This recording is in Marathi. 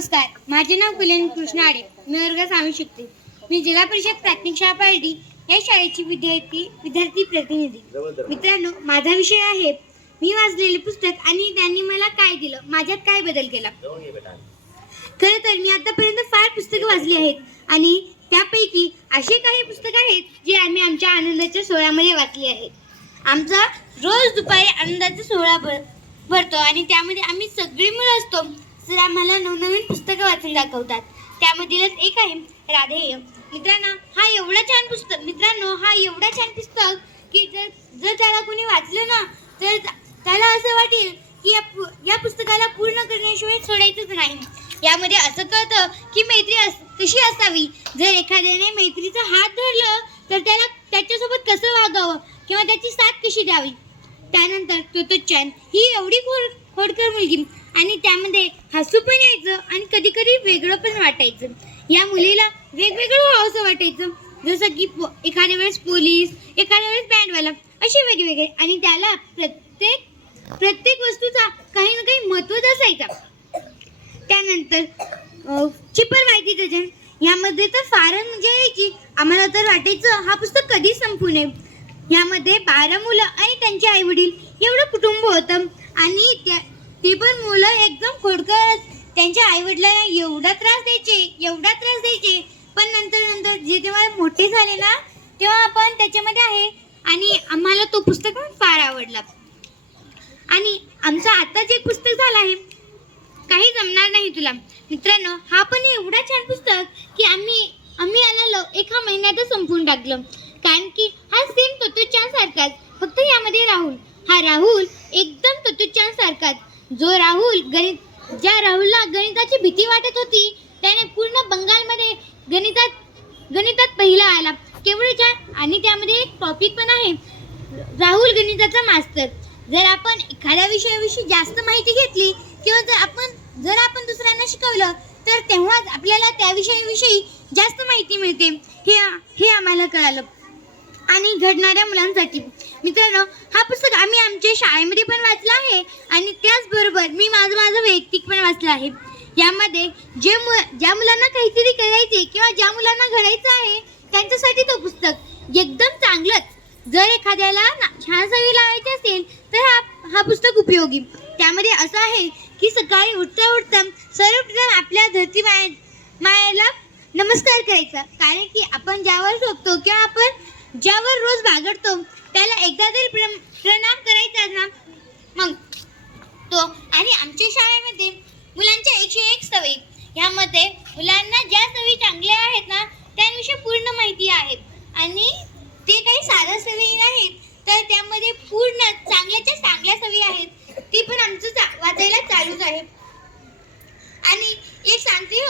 नमस्कार. माझे नाव कुलेन कृष्ण आडे मी वर्ग सामी शिकते. मी जिल्हा परिषद प्राथमिक शाळा पार्टी या शाळेची विद्यार्थी विद्यार्थी प्रतिनिधी. मित्रांनो माझा विषय आहे मी वाचलेले पुस्तक आणि त्यांनी मला काय दिलं? माझ्यात काय बदल केला? खरं तर मी आतापर्यंत फार पुस्तकं वाचली आहेत आणि त्यापैकी असे काही पुस्तकं आहेत जे आम्ही आमच्या आनंदाच्या सोहळ्यामध्ये वाचली आहेत. आमचा रोज दुपारी आनंदाचा सोहळा भर भरतो आणि त्यामध्ये आम्ही सगळी मुलं असतो. सर आम्हाला नवनवीन पुस्तकं वाचून दाखवतात. त्यामधीलच एक आहे राधेय मित्रांनो हा एवढा छान पुस्तक मित्रांनो हा एवढा छान पुस्तक की जर जर त्याला कोणी वाचलं ना तर त्याला असं वाटेल की या पु- या पुस्तकाला पूर्ण करण्याशिवाय सोडायचंच नाही. यामध्ये असं कळतं की मैत्री अस कशी असावी? जर एखाद्याने मैत्रीचा हात धरलं तर त्याला त्याच्यासोबत कसं वागावं? किंवा त्याची साथ कशी द्यावी? त्यानंतर तोतोच्चान ही एवढी खोड खोडकर मुलगी आणि त्यामध्ये हसू पण यायचं आणि कधी कधी वेगळं पण वाटायचं. या मुलीला वेगवेगळं व्हावंसं वाटायचं. जसं की पो एखाद्या वेळेस पोलीस एखाद्या वेळेस बँडवाला असे वेगवेगळे आणि त्याला प्रत्येक प्रत्येक वस्तूचा काही ना काही महत्त्वच असायचा. त्यानंतर चिपर माहिती गजन यामध्ये तर फारच म्हणजे यायची. आम्हाला तर वाटायचं हा पुस्तक कधी संपू नये. यामध्ये बारा मुलं आणि त्यांचे आई वडील एवढं कुटुंब होतं आणि त्या ते पण मुलं एकदम खोडकर त्यांच्या आई वडिलांना एवढा त्रास द्यायचे एवढा त्रास द्यायचे. पण नंतर नंतर जे तेव्हा मोठे झाले ना तेव्हा आपण त्याच्यामध्ये आहे. आणि आम्हाला तो पुस्तक पण फार आवडला. आणि आमचं आता जे पुस्तक झालं आहे काही जमणार नाही तुला. मित्रांनो हा पण एवढा छान पुस्तक की आम्ही आम्ही आणलं एका महिन्यातच संपून टाकलं. कारण की हा सेम तत्वचान सारखाच. फक्त यामध्ये राहुल. हा राहुल एकदम तत्वचान सारखाच. जो राहुल गणित ज्या राहुलला गणिताची भीती वाटत होती त्याने पूर्ण बंगालमध्ये गणितात गणितात पहिला आला. केवढे छान आणि त्यामध्ये एक टॉपिक पण आहे. राहुल गणिताचा मास्तर जर आपण एखाद्या विषयाविषयी जास्त माहिती घेतली किंवा जर आपण जर आपण दुसऱ्यांना शिकवलं तर तेव्हाच आपल्याला त्या विषयाविषयी जास्त माहिती मिळते. हे हे आम्हाला कळालं. आणि घडणाऱ्या मुलांसाठी. मित्रांनो हा पुस्तक आम्ही आमच्या शाळेमध्ये पण वाचला आहे आणि त्याचबरोबर मी माझं माझं वैयक्तिक पण वाचलं आहे. यामध्ये जे मु ज्या मुलांना काहीतरी करायचे किंवा ज्या मुलांना घडायचं आहे त्यांच्यासाठी तो पुस्तक एकदम चांगलंच. जर एखाद्याला छान सवयी लावायची असेल तर हा हा पुस्तक उपयोगी. त्यामध्ये असं आहे की सकाळी उठता उठता सर्वप्रथम आपल्या धरती माय मायाला नमस्कार करायचा. कारण की आपण ज्यावर झोपतो किंवा आपण ज्यावर रोज बागडतो त्याला एकदा तरी प्रम प्रणाम करायचा ना? मग तो आणि आमच्या शाळेमध्ये मुलांच्या एकशे एक सवयी. ह्यामध्ये मुलांना ज्या सवयी चांगल्या आहेत ना त्यांविषयी पूर्ण माहिती आहे. आणि ते काही साध्या सवयी नाहीत तर त्यामध्ये पूर्ण चांगल्याच्या चांगल्या सवयी आहेत. ती पण आमचं चा वाचायला चालूच आहे. आणि एक सांगते हो